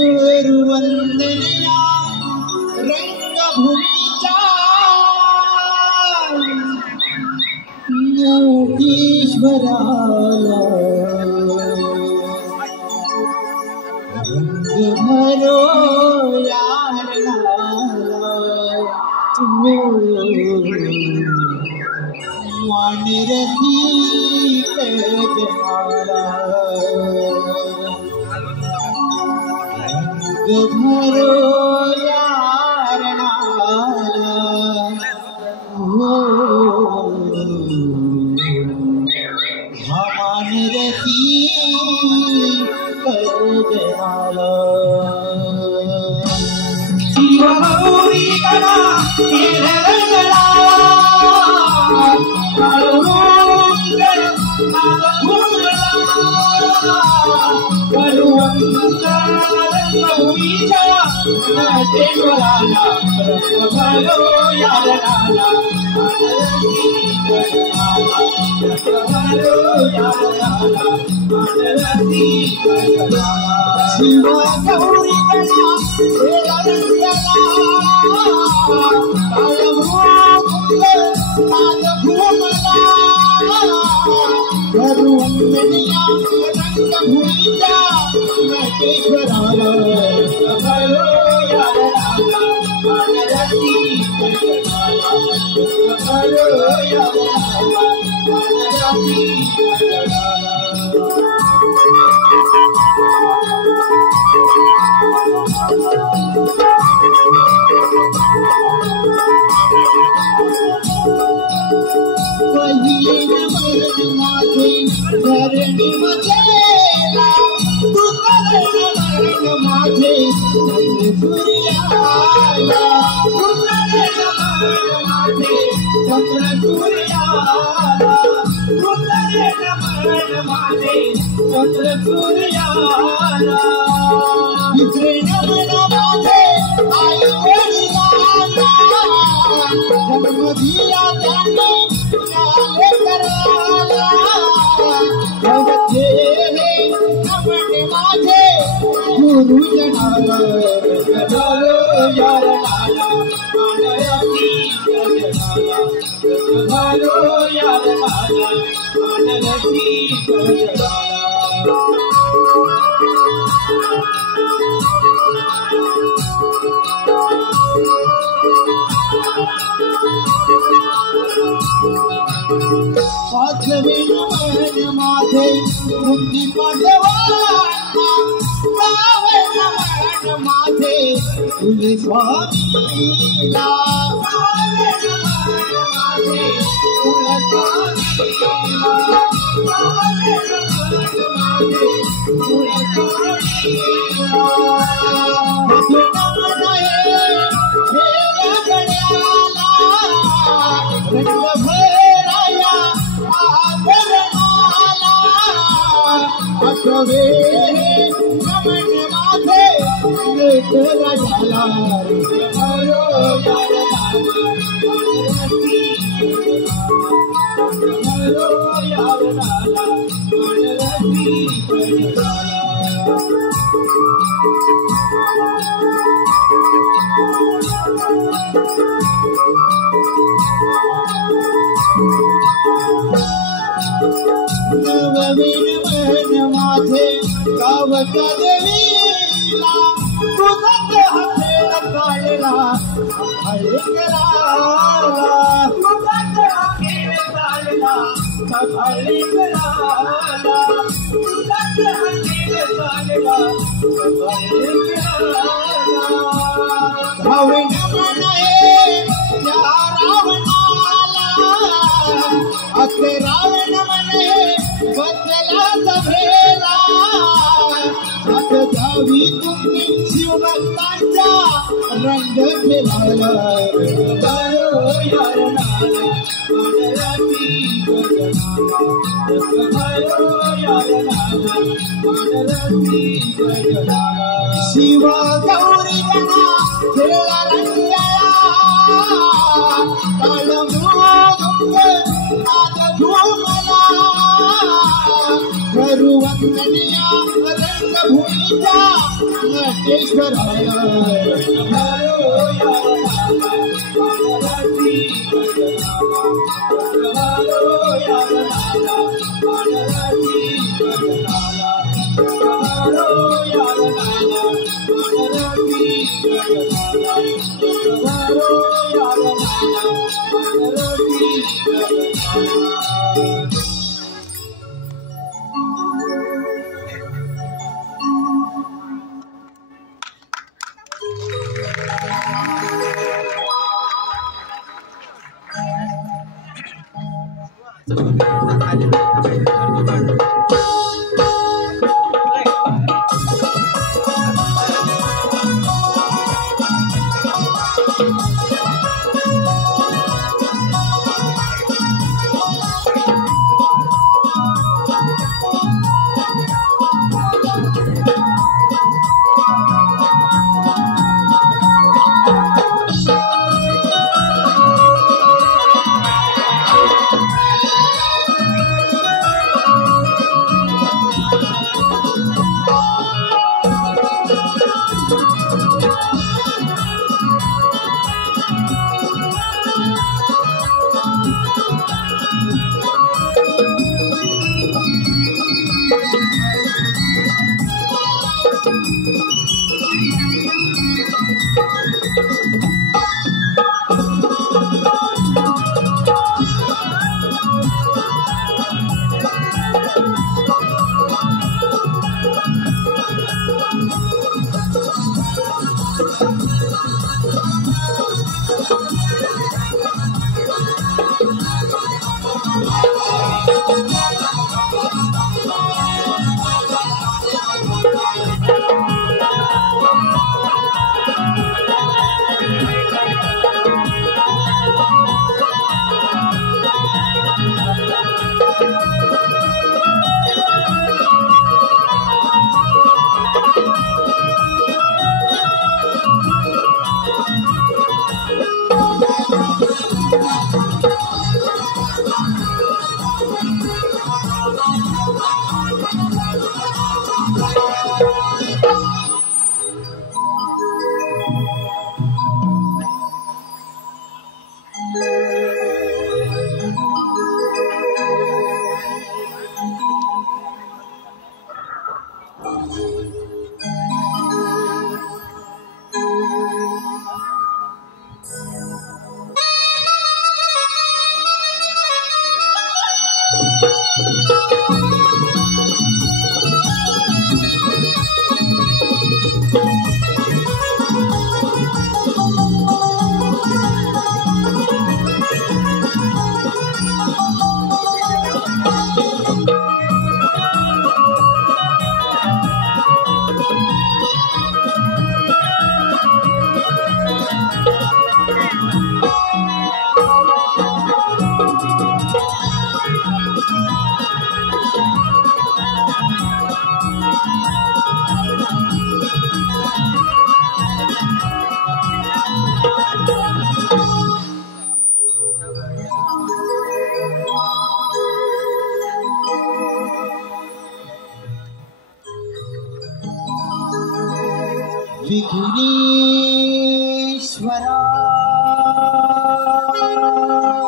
गुरुवंदनया रंगभूमीच्या नटीश्वराला रंग भरो यार वानरती जमाला रंग भरो यार वानरती जमाला शिवगौरी कला शिवगौरी गुरुवंदनया रंगभूमीच्या कटेश्वराय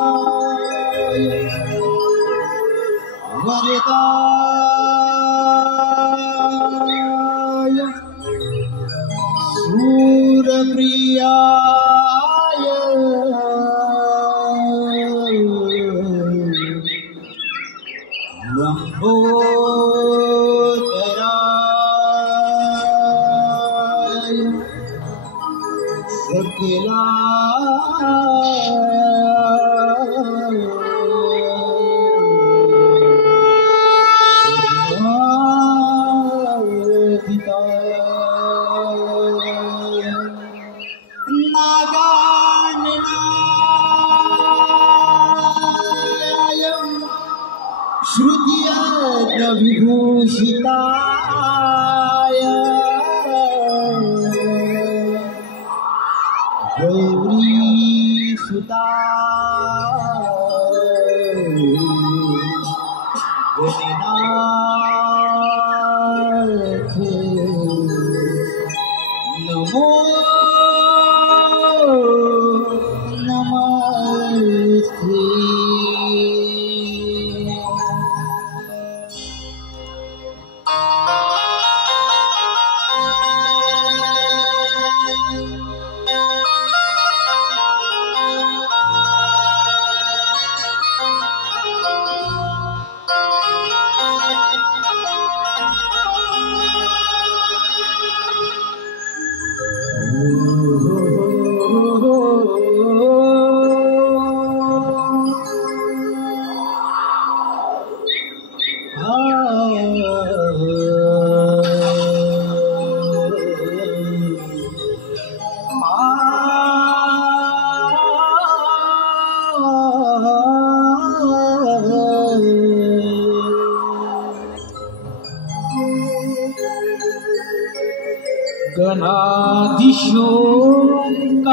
विघ्नेश्वराय वरदाय सूरप्रियाय लंबोदराय श्रुतियज्ञ विभूषिताय गौरी सुताय नमो नमस्ते।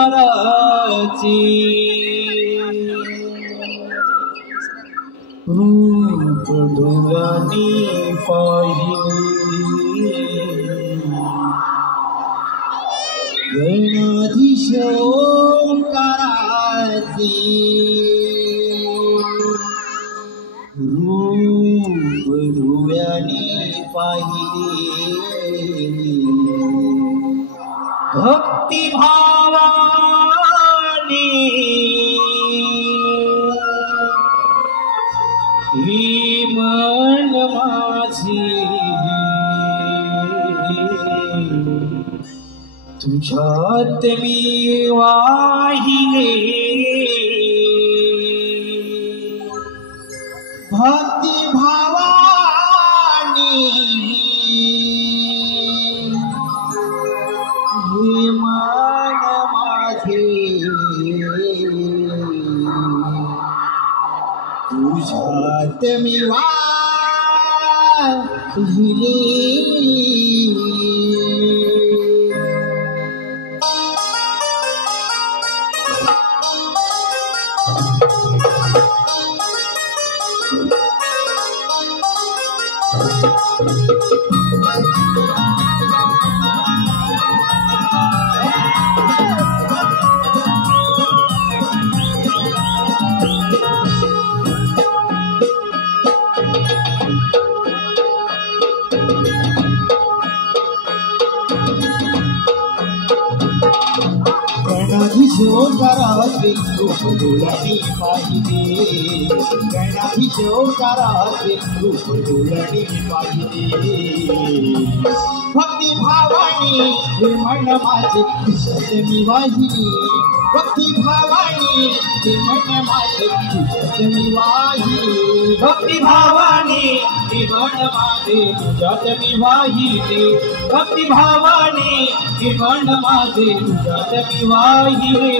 गणाधीशोंकाराचे रूप डोळ्यांनी पाहिले, गणाधीशोंकाराचे रूप डोळ्यांनी पाहिले, भक्ती भावाने ही मन माझे तुझ्यात मी वाहिले, भक्ती भावाने हे मन माझे तुझ्यात मी वाहिले। गणाधीशोंकाराचे रूप डोळ्यांनी पाहिले, गणाधीशोंकाराचे रूप डोळ्यांनी पाहिले, भक्ती भावाने हे मन माझे तुझ्यात मी वाहिले, भक्ती भावाने हे मन माझे तुझ्यात मी वाहिले, भक्ती भावाने हे मन माझे तुझ्यात मी वाहिले, भक्ती भावाने हे मन माझे तुझ्यात मी वाहिले।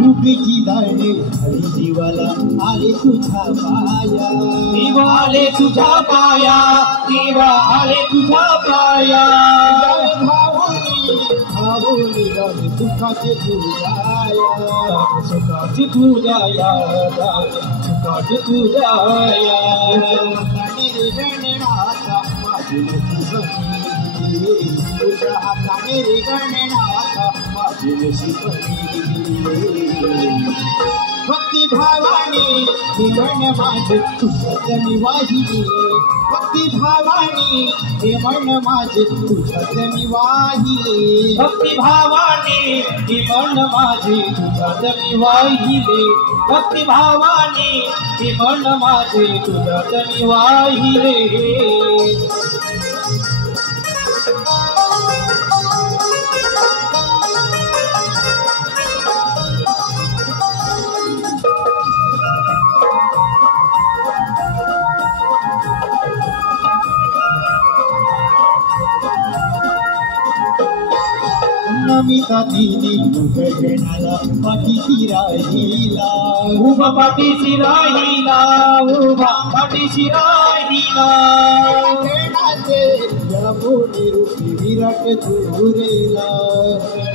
रूपीची दाणे हरी जीवाला आले तुझ्या पाया, देवा आले तुझ्या पाया, देवा आले तुझ्या पाया, भावोनी गाणे सुखाचे तुझ्या, सुखाचे तुझ्या, सुखाचे तुझ्या, गणनाथा माझी नशिबनी, तुझ्या हाताने रे गणनाथा माझी नशिबनी, भक्ती भावाने हे मन माझे तुझ्यात मी वाहिले, भक्ती भावाने हे मन माझे तुझ्यात मी वाहिले, भक्ती भावाने हे मन माझे तुझ्यात मी वाहिले, भक्ती भावाने हे मन माझे तुझ्यात मी वाहिले। नमिता दिली गगनाला पाठीशी राहिला, उभा पाठीशी राहिला, उभा पाठीशी राहिला, रे या बोली रूपी विराट तुरेला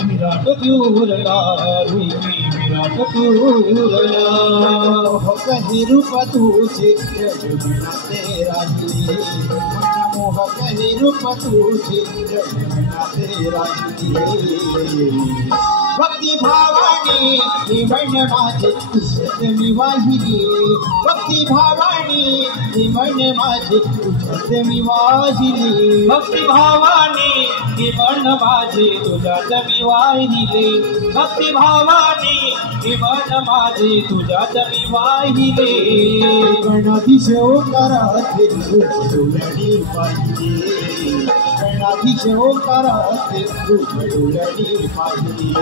विराट तुरला रूपी विराट तुरला हो कही रूप तुझे जगमनाते राहिली मोह कही रूप तुझे जगमनाते राहिली भक्ती भावानी निमण माझे तुझ्यात मी वाहिली भक्ती भावानी निमण माझे तुझ्यात मी वाहिली भक्ती भावानी निमण माझे तुझ्यात मी वाहिली भक्ती भावानी निमण माझे तुझ्यात मी वाहिली गणाधीश ओंकाराचे डोलडी पाहिजे गणाधीश ओंकाराचे डोलडी पाहिजे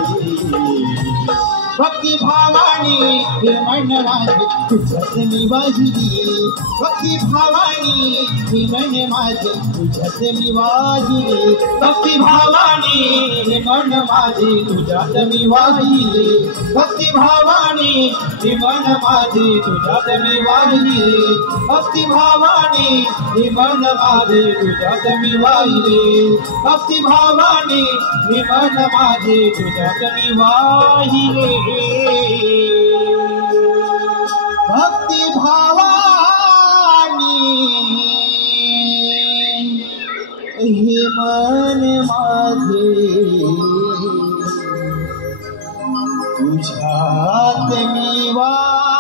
भक्ती भावानी निमण माझे तुझ्यात मी वाहिली भक्ती भावानी निमण माझे तुझ्यात मी वाहिली भक्ती भावानी निमण माझे तुझ्यात मी वाहिली भक्ती भावानी निमण माझे तुझ्यात मी वाहिली भक्ती भावानी निमण माझे तुझ्यात मी वाहिली भक्ती भावानी निमण माझे तुझ्यात मी वाहिली भक्ती भावानी हे मन माझे तुझ्यात मी वाहिली